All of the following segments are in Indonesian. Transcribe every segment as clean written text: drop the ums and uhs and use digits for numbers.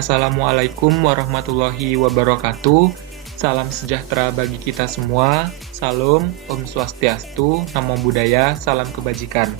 Assalamualaikum warahmatullahi wabarakatuh. Salam sejahtera bagi kita semua. Salam, Om Swastiastu, Namo Buddhaya, salam kebajikan.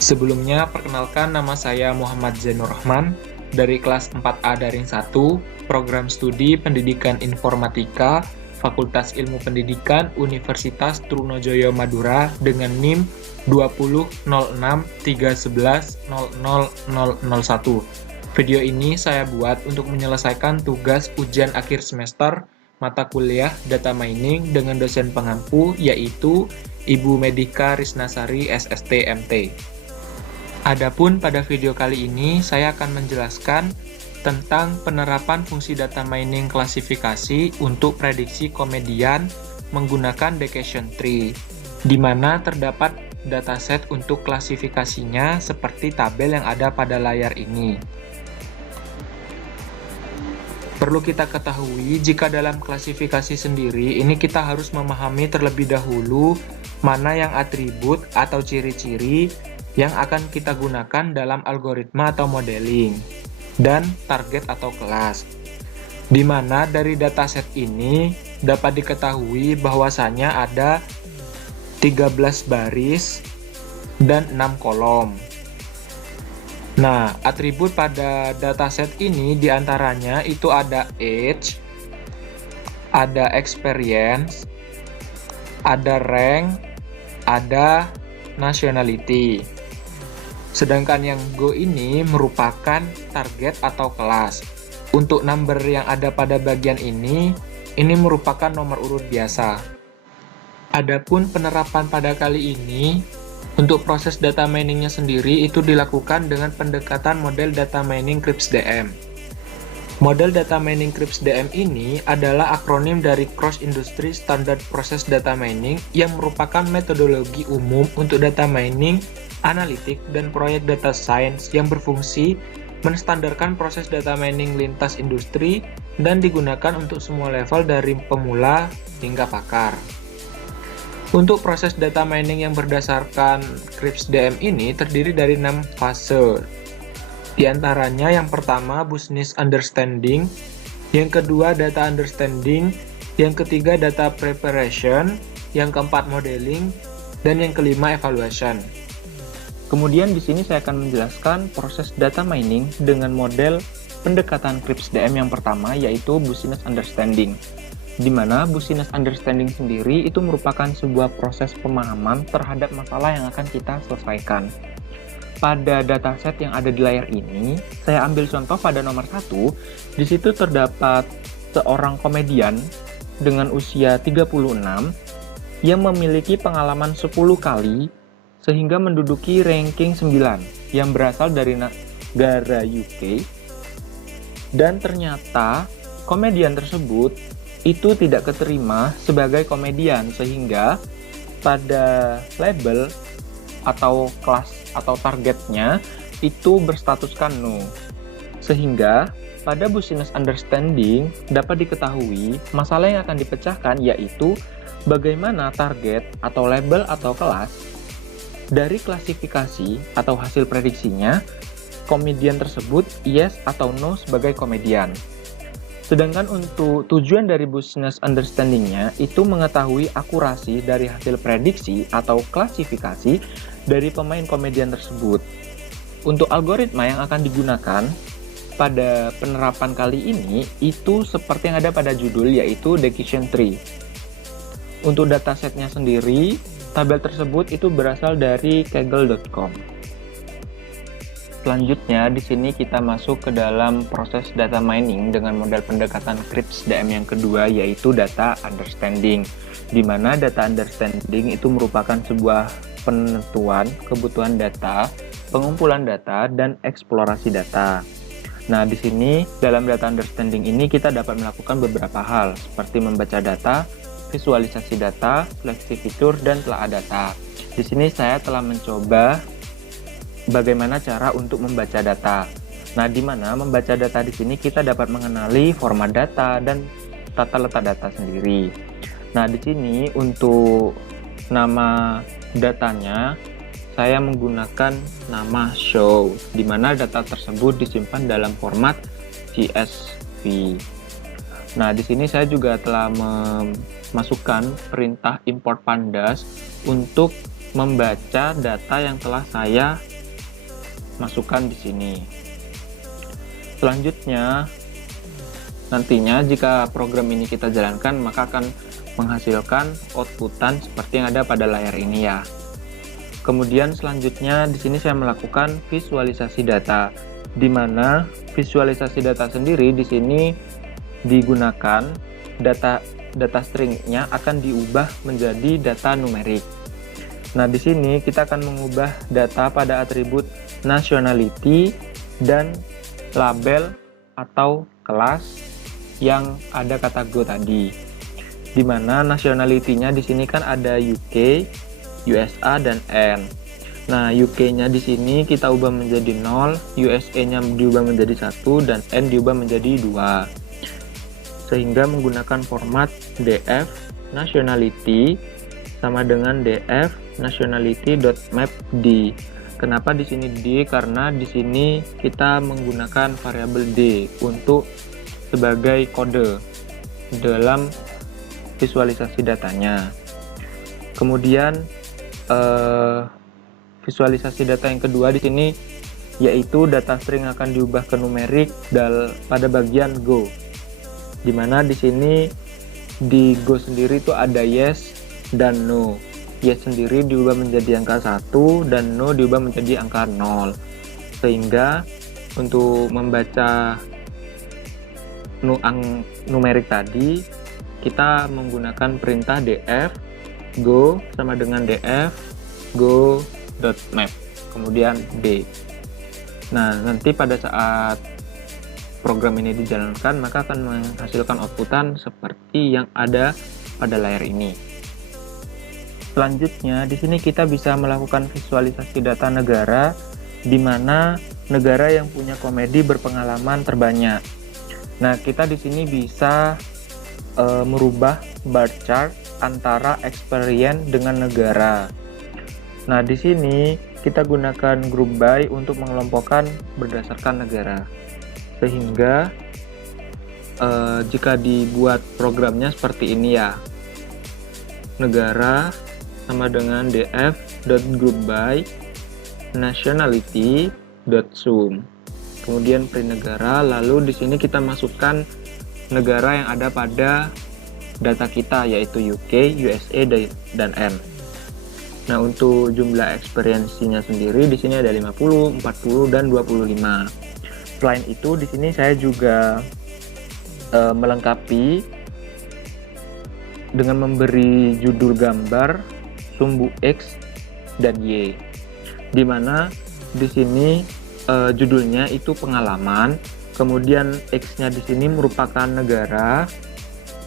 Sebelumnya, perkenalkan nama saya Muhammad Zainur Rahman dari kelas 4A Daring 1, Program Studi Pendidikan Informatika, Fakultas Ilmu Pendidikan Universitas Trunojoyo Madura dengan NIM 200631100001. Video ini saya buat untuk menyelesaikan tugas ujian akhir semester mata kuliah Data Mining dengan dosen pengampu yaitu Ibu Medika Risnasari SST MT. Adapun pada video kali ini saya akan menjelaskan tentang penerapan fungsi data mining klasifikasi untuk prediksi komedian menggunakan Decision Tree, di mana terdapat dataset untuk klasifikasinya seperti tabel yang ada pada layar ini. Perlu kita ketahui, jika dalam klasifikasi sendiri, ini kita harus memahami terlebih dahulu mana yang atribut atau ciri-ciri yang akan kita gunakan dalam algoritma atau modeling, dan target atau kelas. Di mana dari dataset ini dapat diketahui bahwasanya ada 13 baris dan 6 kolom. Nah, atribut pada dataset ini diantaranya itu ada age, ada experience, ada rank, ada nationality. Sedangkan yang Go ini merupakan target atau kelas. Untuk number yang ada pada bagian ini merupakan nomor urut biasa. Adapun penerapan pada kali ini, untuk proses data miningnya sendiri itu dilakukan dengan pendekatan model data mining CRISP-DM. Model data mining CRISP-DM ini adalah akronim dari Cross Industry Standard Process Data Mining yang merupakan metodologi umum untuk data mining, analitik, dan proyek data science yang berfungsi menstandarkan proses data mining lintas industri dan digunakan untuk semua level dari pemula hingga pakar. Untuk proses data mining yang berdasarkan CRISP-DM ini terdiri dari 6 fase. Di antaranya yang pertama business understanding, yang kedua data understanding, yang ketiga data preparation, yang keempat modeling, dan yang kelima evaluation. Kemudian di sini saya akan menjelaskan proses data mining dengan model pendekatan CRISP-DM yang pertama yaitu business understanding. Di mana business understanding sendiri itu merupakan sebuah proses pemahaman terhadap masalah yang akan kita selesaikan. Pada dataset yang ada di layar ini, saya ambil contoh pada nomor 1, di situ terdapat seorang komedian dengan usia 36 yang memiliki pengalaman 10 kali sehingga menduduki ranking 9 yang berasal dari negara UK, dan ternyata komedian tersebut itu tidak keterima sebagai komedian sehingga pada label atau kelas atau targetnya itu berstatuskan no. Sehingga pada business understanding dapat diketahui masalah yang akan dipecahkan yaitu bagaimana target atau label atau kelas dari klasifikasi atau hasil prediksinya komedian tersebut yes atau no sebagai komedian. Sedangkan untuk tujuan dari business understanding-nya itu mengetahui akurasi dari hasil prediksi atau klasifikasi dari pemain komedian tersebut. Untuk algoritma yang akan digunakan pada penerapan kali ini itu seperti yang ada pada judul yaitu Decision Tree. Untuk datasetnya sendiri, tabel tersebut itu berasal dari kaggle.com. Selanjutnya, di sini kita masuk ke dalam proses data mining dengan model pendekatan CRISP-DM yang kedua, yaitu data understanding. Di mana data understanding itu merupakan sebuah penentuan kebutuhan data, pengumpulan data, dan eksplorasi data. Nah, di sini dalam data understanding ini kita dapat melakukan beberapa hal, seperti membaca data, visualisasi data, seleksi fitur, dan telaah data. Di sini saya telah mencoba bagaimana cara untuk membaca data. Nah, di mana membaca data di sini kita dapat mengenali format data dan tata letak data sendiri. Nah, di sini untuk nama datanya saya menggunakan nama show, di mana data tersebut disimpan dalam format CSV. Nah, di sini saya juga telah memasukkan perintah import pandas untuk membaca data yang telah saya masukkan di sini. Selanjutnya, nantinya jika program ini kita jalankan, maka akan menghasilkan outputan seperti yang ada pada layar ini ya. Kemudian selanjutnya di sini saya melakukan visualisasi data, di mana visualisasi data sendiri di sini digunakan data stringnya akan diubah menjadi data numerik. Nah, di sini kita akan mengubah data pada atribut nationality dan label atau kelas yang ada kata go tadi. Di mana nationality-nya di sini kan ada UK, USA dan N. Nah, UK-nya di sini kita ubah menjadi 0, USA-nya diubah menjadi 1 dan N diubah menjadi 2. Sehingga menggunakan format df nationality sama dengan df nationality.mapd. Kenapa di sini D? Karena di sini kita menggunakan variabel D untuk sebagai kode dalam visualisasi datanya. Kemudian visualisasi data yang kedua di sini yaitu data string akan diubah ke numerik pada bagian Go. Dimana di sini di Go sendiri itu ada yes dan no. Yes sendiri diubah menjadi angka 1 dan no diubah menjadi angka 0. Sehingga untuk membaca numerik tadi kita menggunakan perintah df go sama dengan df go.map kemudian d. Nah, nanti pada saat program ini dijalankan maka akan menghasilkan outputan seperti yang ada pada layar ini. Selanjutnya di sini kita bisa melakukan visualisasi data negara, di mana negara yang punya komedi berpengalaman terbanyak. Nah, kita di sini bisa merubah bar chart antara experience dengan negara. Nah, di sini kita gunakan group by untuk mengelompokkan berdasarkan negara. Sehingga jika dibuat programnya seperti ini ya. Negara sama dengan df.groupby nationality.zoom. Kemudian print negara, lalu di sini kita masukkan negara yang ada pada data kita yaitu UK, USA dan N. Nah, untuk jumlah experience-nya sendiri di sini ada 50, 40 dan 25. Selain itu di sini saya juga melengkapi dengan memberi judul gambar sumbu X dan Y, di mana di sini judulnya itu pengalaman, kemudian X-nya di sini merupakan negara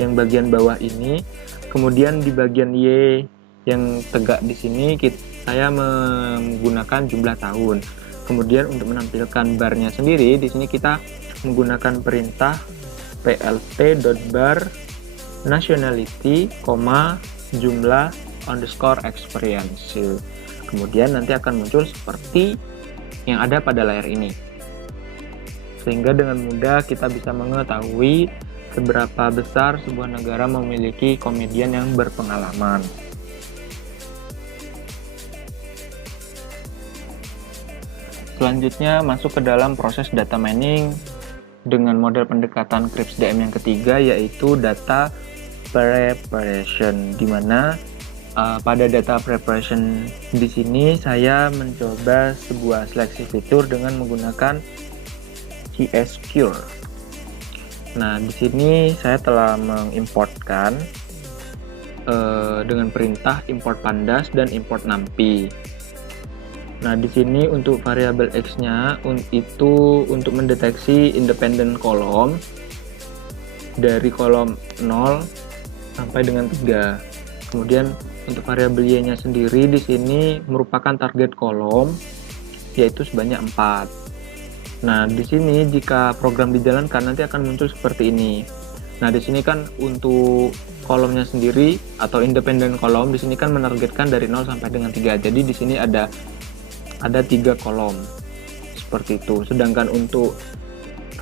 yang bagian bawah ini, kemudian di bagian Y yang tegak di sini saya menggunakan jumlah tahun. Kemudian untuk menampilkan barnya sendiri di sini kita menggunakan perintah plt.bar nationality, jumlah _experience. Kemudian nanti akan muncul seperti yang ada pada layar ini. Sehingga dengan mudah kita bisa mengetahui seberapa besar sebuah negara memiliki komedian yang berpengalaman. Selanjutnya masuk ke dalam proses data mining dengan model pendekatan CRISP-DM yang ketiga yaitu data preparation, di mana pada data preparation di sini saya mencoba sebuah seleksi fitur dengan menggunakan CScure. Nah, di sini saya telah mengimportkan dengan perintah import pandas dan import numpy. Nah, di sini untuk variabel X-nya itu untuk mendeteksi independent kolom dari kolom 0 sampai dengan 3. Kemudian untuk variabel Y-nya sendiri di sini merupakan target kolom yaitu sebanyak 4. Nah, di sini jika program dijalankan nanti akan muncul seperti ini. Nah, di sini kan untuk kolomnya sendiri atau independent kolom di sini kan menargetkan dari 0 sampai dengan 3. Jadi di sini ada 3 kolom. Seperti itu. Sedangkan untuk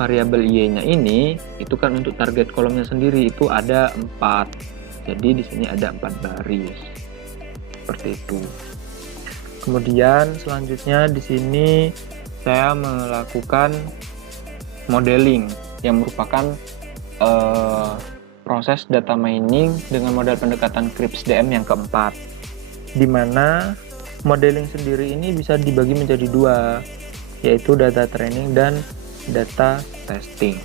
variabel y-nya ini itu kan untuk target kolomnya sendiri itu ada 4. Jadi di sini ada 4 baris. Seperti itu. Kemudian selanjutnya di sini saya melakukan modeling yang merupakan proses data mining dengan model pendekatan CRISP-DM yang keempat, di mana modeling sendiri ini bisa dibagi menjadi 2, yaitu data training dan data testing.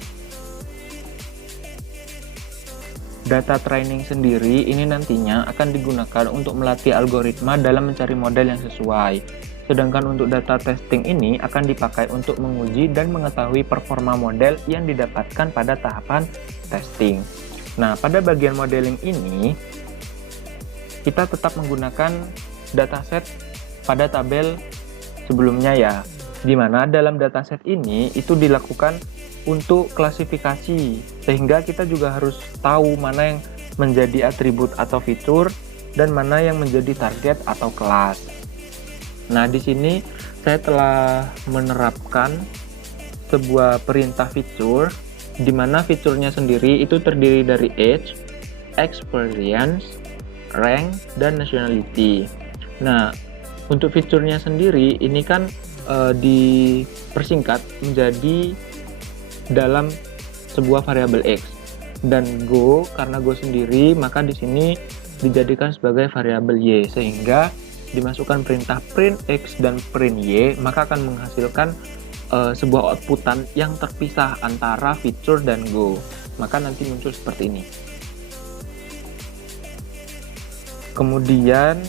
Data training sendiri ini nantinya akan digunakan untuk melatih algoritma dalam mencari model yang sesuai. Sedangkan untuk data testing ini akan dipakai untuk menguji dan mengetahui performa model yang didapatkan pada tahapan testing. Nah, pada bagian modeling ini, kita tetap menggunakan dataset pada tabel sebelumnya ya, di mana dalam dataset ini itu dilakukan untuk klasifikasi, sehingga kita juga harus tahu mana yang menjadi atribut atau fitur dan mana yang menjadi target atau kelas. Nah, di sini saya telah menerapkan sebuah perintah fitur, di mana fiturnya sendiri itu terdiri dari age, experience, rank, dan nationality. Nah, untuk fiturnya sendiri ini kan dipersingkat menjadi dalam sebuah variabel x, dan go karena go sendiri maka di sini dijadikan sebagai variabel y, sehingga dimasukkan perintah print x dan print y maka akan menghasilkan sebuah outputan yang terpisah antara fitur dan go, maka nanti muncul seperti ini. Kemudian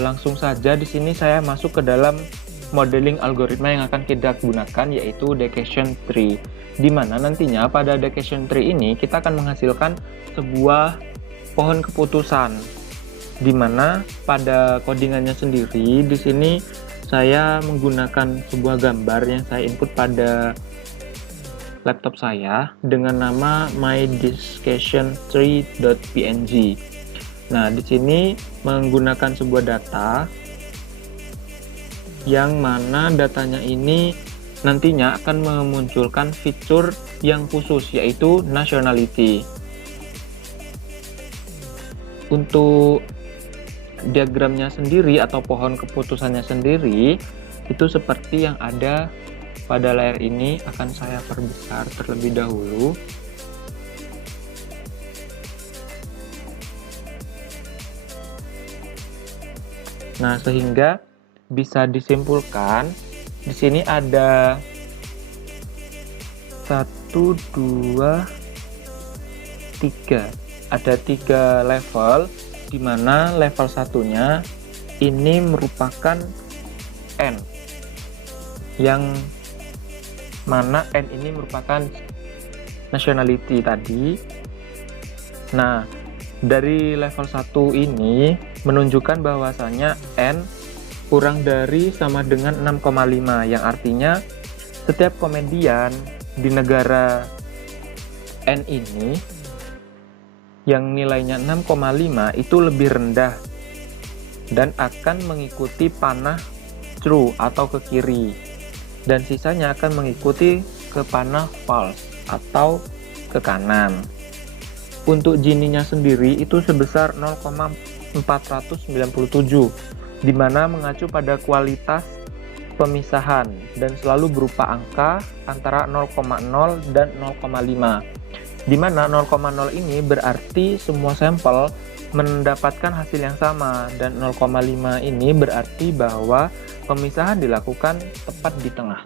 langsung saja di sini saya masuk ke dalam modeling algoritma yang akan kita gunakan, yaitu Decision Tree, di mana nantinya pada Decision Tree ini kita akan menghasilkan sebuah pohon keputusan, di mana pada codingannya sendiri di sini saya menggunakan sebuah gambar yang saya input pada laptop saya dengan nama mydiscussiontree.png. Nah, di sini menggunakan sebuah data yang mana datanya ini nantinya akan memunculkan fitur yang khusus, yaitu nationality. Untuk diagramnya sendiri atau pohon keputusannya sendiri itu seperti yang ada pada layar ini. Akan saya perbesar terlebih dahulu. Nah, sehingga bisa disimpulkan di sini ada 1, 2, 3. Ada 3 level, di mana level satunya ini merupakan N, yang mana N ini merupakan nationality tadi. Nah, dari level 1 ini menunjukkan bahwasanya N kurang dari sama dengan 6,5, yang artinya setiap komedian di negara N ini yang nilainya 6,5 itu lebih rendah dan akan mengikuti panah true atau ke kiri, dan sisanya akan mengikuti ke panah false atau ke kanan. Untuk Gini-nya sendiri itu sebesar 0,497, di mana mengacu pada kualitas pemisahan dan selalu berupa angka antara 0,0 dan 0,5. Di mana 0,0 ini berarti semua sampel mendapatkan hasil yang sama, dan 0,5 ini berarti bahwa pemisahan dilakukan tepat di tengah.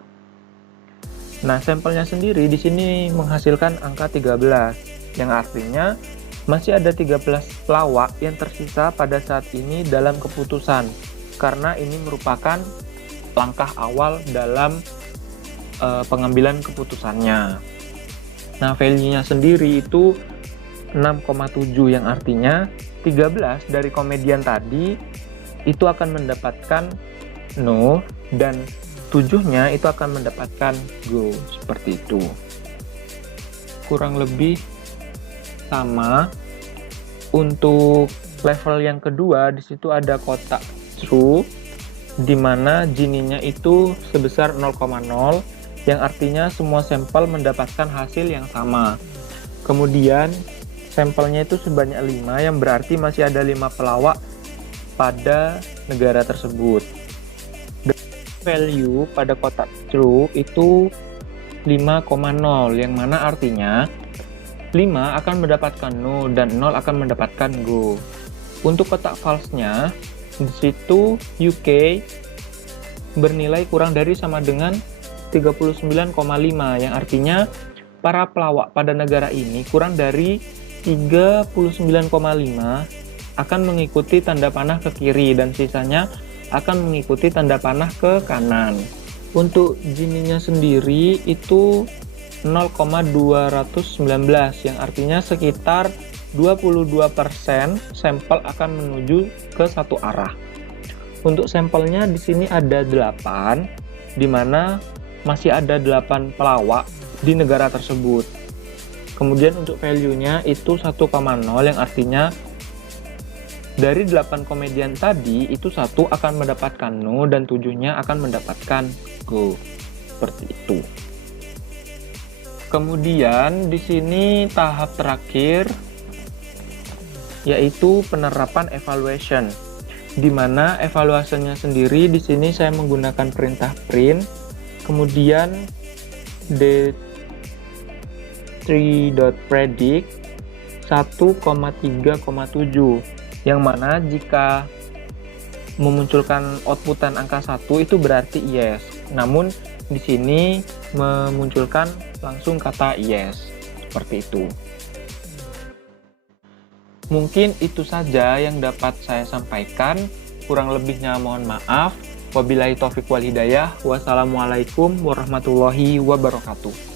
Nah, sampelnya sendiri di sini menghasilkan angka 13, yang artinya masih ada 13 pelawak yang tersisa pada saat ini dalam keputusan, karena ini merupakan langkah awal dalam pengambilan keputusannya. Nah, value-nya sendiri itu 6,7, yang artinya 13 dari komedian tadi itu akan mendapatkan no, dan 7-nya itu akan mendapatkan go, seperti itu. Kurang lebih sama. Untuk level yang kedua, di situ ada kotak true, di mana Gini-nya itu sebesar 0,0, yang artinya semua sampel mendapatkan hasil yang sama. Kemudian sampelnya itu sebanyak 5, yang berarti masih ada 5 pelawak pada negara tersebut. Value pada kotak true itu 5,0, yang mana artinya 5 akan mendapatkan no dan 0 akan mendapatkan go. Untuk kotak false-nya, di situ UK bernilai kurang dari sama dengan 39,5, yang artinya para pelawak pada negara ini kurang dari 39,5 akan mengikuti tanda panah ke kiri dan sisanya akan mengikuti tanda panah ke kanan. Untuk Gini-nya sendiri itu 0,219, yang artinya sekitar 22% sampel akan menuju ke satu arah. Untuk sampelnya di sini ada 8, di mana masih ada 8 pelawak di negara tersebut. Kemudian untuk value-nya itu 1,0, yang artinya dari 8 komedian tadi itu 1 akan mendapatkan no dan 7-nya akan mendapatkan go. Seperti itu. Kemudian di sini tahap terakhir yaitu penerapan evaluation, di mana evaluasinya sendiri di sini saya menggunakan perintah print, kemudian d3.predict 1,3,7, yang mana jika memunculkan outputan angka 1 itu berarti yes, namun di sini memunculkan langsung kata yes, seperti itu. Mungkin itu saja yang dapat saya sampaikan, kurang lebihnya mohon maaf. Wabillahi taufiq wal hidayah. Wassalamualaikum warahmatullahi wabarakatuh.